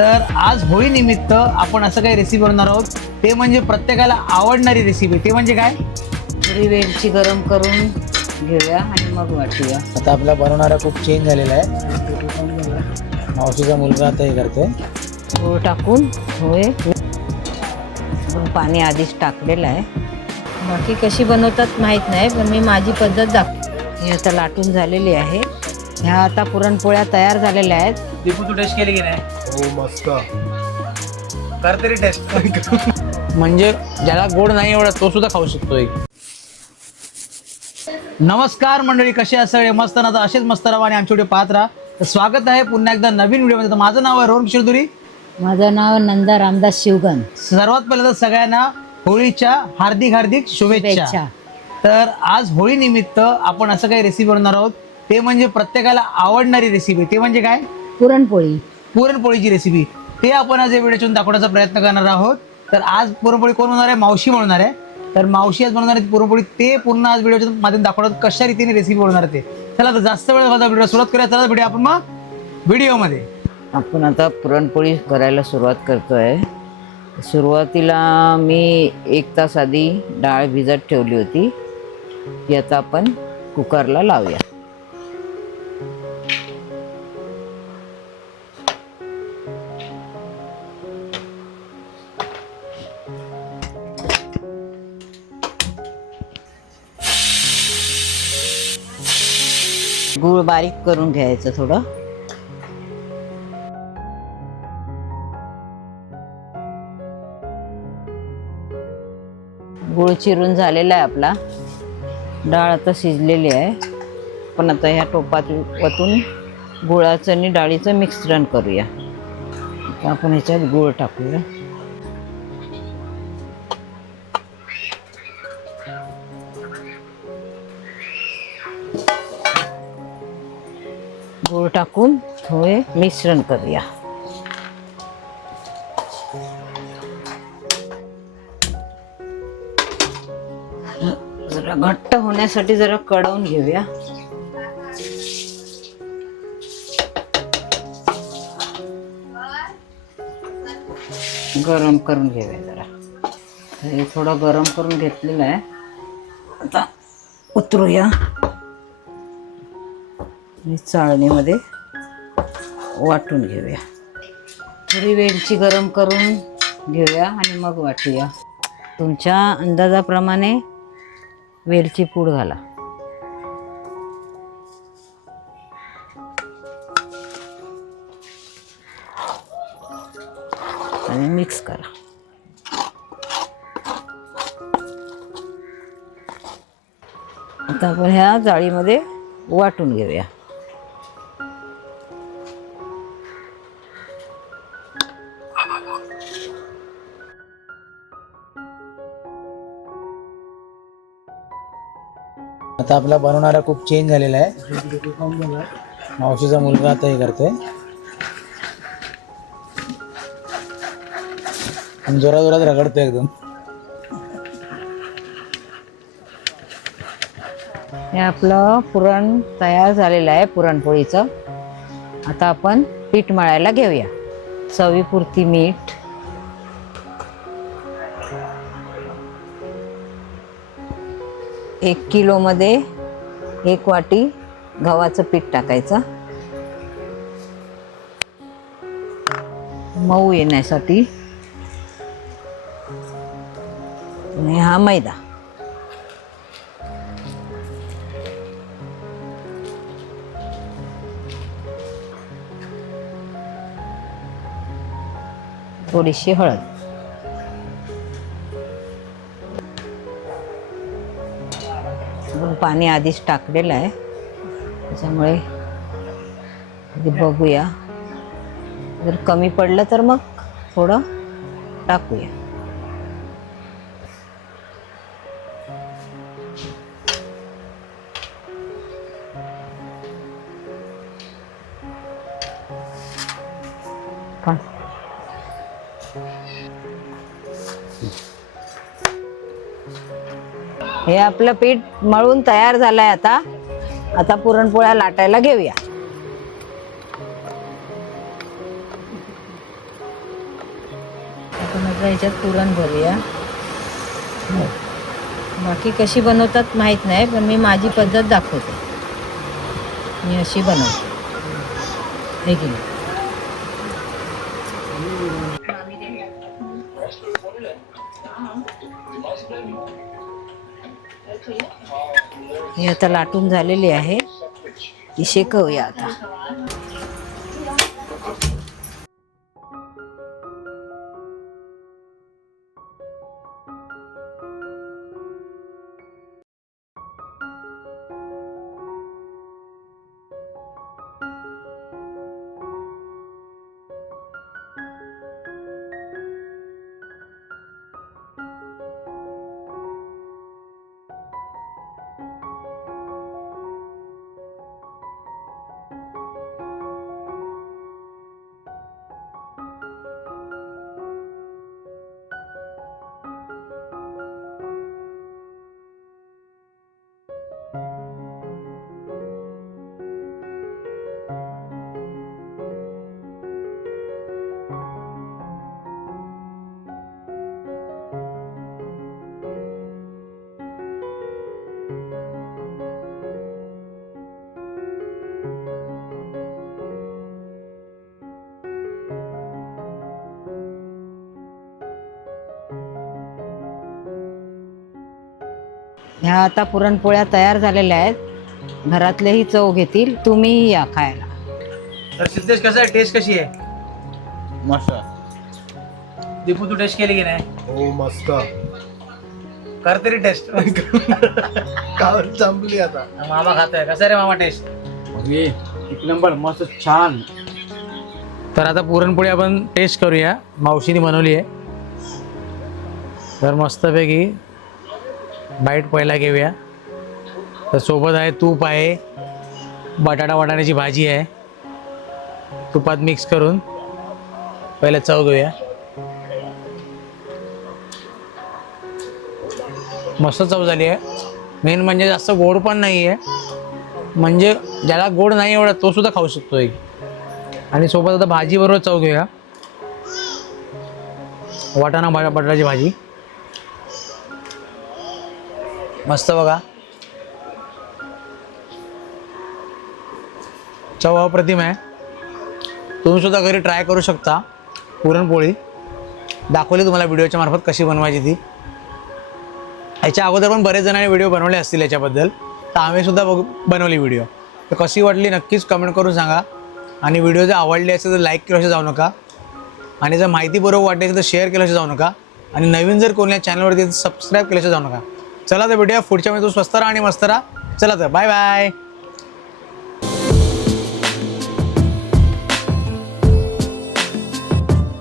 तर आज होळी निमित्त आपण असं काही रेसिपी बनवणार आहोत, ते म्हणजे प्रत्येकाला आवडणारी रेसिपी. ते म्हणजे काय? थोडी वेलची गरम करून घेऊया आणि मग वाटूया. आता आपला बनवणारा खूप चेंज झालेला आहे. मावशीचा मुलगा आता हे करतोय. गूळ टाकून होय, पाणी आधीच टाकलेलं आहे. बाकी कशी बनवतात माहीत नाही, पण मी माझी पद्धत दाखव. ही आता लाटून झालेली आहे. ह्या आता पुरणपोळ्या तयार झालेल्या आहेत. दीपू, तू टेस्ट केली की नाही? हो मस्त. कर तरी टेस्ट. म्हणजे ज्याला गोड नाही एवढा तो सुद्धा खाऊ शकतोय. नमस्कार मंडळी, कसे आहात सगळे? मस्त ना? तर असेच मस्त राहा आणि आमच्या व्हिडिओ पाहत राहा. तर स्वागत आहे पुन्हा एकदा नवीन व्हिडिओमध्ये. तर माझं नाव आहे रोहन शिरदुरी. माझं नाव नंदा रामदास शिवगन. सर्वात पहिलं तर सगळ्यांना होळीच्या हार्दिक हार्दिक शुभेच्छा. तर आज होळी निमित्त आपण असं काही रेसिपी बनवणार आहोत, ते म्हणजे प्रत्येकाला आवडणारी रेसिपी. ते म्हणजे काय? पुरणपोळी. पुरणपोळीची रेसिपी. ते आपण आज या व्हिडिओतून दाखवण्याचा प्रयत्न करणार आहोत. तर आज पुरणपोळी कोण बनवणार आहे? मावशी बनवणार आहे. तर मावशी आज बनवणार आहे पुरणपोळी. ते पूर्ण आज व्हिडिओच्या माध्यमातून दाखवणार कशा रीतीने रेसिपी बनवणार ते. चला तर जास्त वेळ घालता व्हिडिओ सुरुवात करूया. चला व्हिडिओ आपण मग व्हिडिओमध्ये. आपण आता पुरणपोळी करायला सुरुवात करतोय. सुरुवातीला मी 1 तास आधी डाळ भिजत ठेवली होती. ती आता आपण कुकरला लावूया. गूळ बारीक करून घ्यायचं थोडं. गूळ चिरून झालेला आहे आपला. डाळ आता शिजलेली आहे. पण आता ह्या टोपात वतून गुळाचं आणि डाळीचं मिश्रण करूया. आता आपण ह्याच्यात गूळ टाकूया. गूळ टाकून थोडे मिश्रण करूया. जरा घट्ट होण्यासाठी जरा कढवून घेऊया. गरम करून घेऊया जरा. हे थोडं गरम करून घेतलेलं आहे. आता उतरूया. चाळणीमध्ये वाटून घेऊया. थोडी वेलची गरम करून घेऊया आणि मग वाटूया. तुमच्या अंदाजाप्रमाणे वेलची पूड घाला आणि मिक्स करा. आता आपण ह्या जाळीमध्ये वाटून घेऊया. आता आपला बनवणारा खूप चेंज झालेला आहे. मावशीचा मुलगा आता हे करतोय. जोरात जोरात रगडतोय एकदम. हे आपलं पुरण तयार झालेलं आहे पुरणपोळीचं. आता आपण पीठ मळायला घेऊया. चवीपुरती मीठ, एक किलोमध्ये 1 वाटी गव्हाचं पीठ टाकायचं मऊ येण्यासाठी. आणि हा मैदा. थोडीशी हळद. पाणी आधीच टाकलेलं आहे, त्याच्यामुळे बघूया. जर कमी पडलं तर मग थोडं टाकूया. हे आपलं पीठ मळून तयार झालंय. आता पुरणपोळ्या लाटायला घेऊया. आपण आता ह्याच्यात पुरण भरूया. बाकी कशी बनवतात माहीत नाही, पण मी माझी पद्धत दाखवते. मी अशी बनवते हे की नाही. ही आता लाटून झालेली आहे, ती शेकवूया आता. ह्या आता पुरणपोळ्या तयार झालेल्या आहेत. घरातलेही चव घेतील, तुम्हीही या खायला. तर सिद्धेश कसं आहे, टेस्ट कशी आहे? मस्त. दीपू तू टेस्ट केली की नाही? हो मस्त. कर तरी टेस्ट. कावर संपली आता. मामा खातोय. कसं रे मामा टेस्ट? एक नंबर, मस्त छान. तर आता पुरणपोळी आपण टेस्ट करूया. मावशीने बनवली आहे, तर मस्तपैकी बाईट पहिला घेऊया. तर सोबत आहे तूप आहे, बटाट्याची भाजी आहे. तुपात मिक्स करून पहिला चव घेऊया. मस्त चव झाली आहे. मेन म्हणजे जास्त गोड पण नाही आहे, म्हणजे ज्याला गोड नाही एवढा तो सुद्धा खाऊ शकतो एक. आणि सोबत आता भाजी बरोबर चव घेऊया. वाटाणा बटाट्याची भाजी मस्त बघा, चव अप्रतिम आहे. तुम्ही सुद्धा घरी ट्राय करू शकता. पुरणपोळी दाखवली तुम्हाला व्हिडिओच्या मार्फत कशी बनवायची ती. ह्याच्या अगोदर पण बरेच जणांनी व्हिडिओ बनवले असतील याच्याबद्दल, तर आम्ही सुद्धा बनवली व्हिडिओ. तर कशी वाटली नक्कीच कमेंट करून सांगा. आणि व्हिडिओ जर आवडली असेल तर लाईक केल्याशिवाय जाऊ नका. आणि जर माहिती बरोबर वाटली असेल तर शेअर केल्याशिवाय जाऊ नका. आणि नवीन जर कोणी या चॅनलवरती सबस्क्राईब केल्याशिवाय जाऊ नका. चला तर भेटूया पुढच्या वेळी. तू स्वस्त राहा आणि मस्त राहा. चला तर बाय बाय.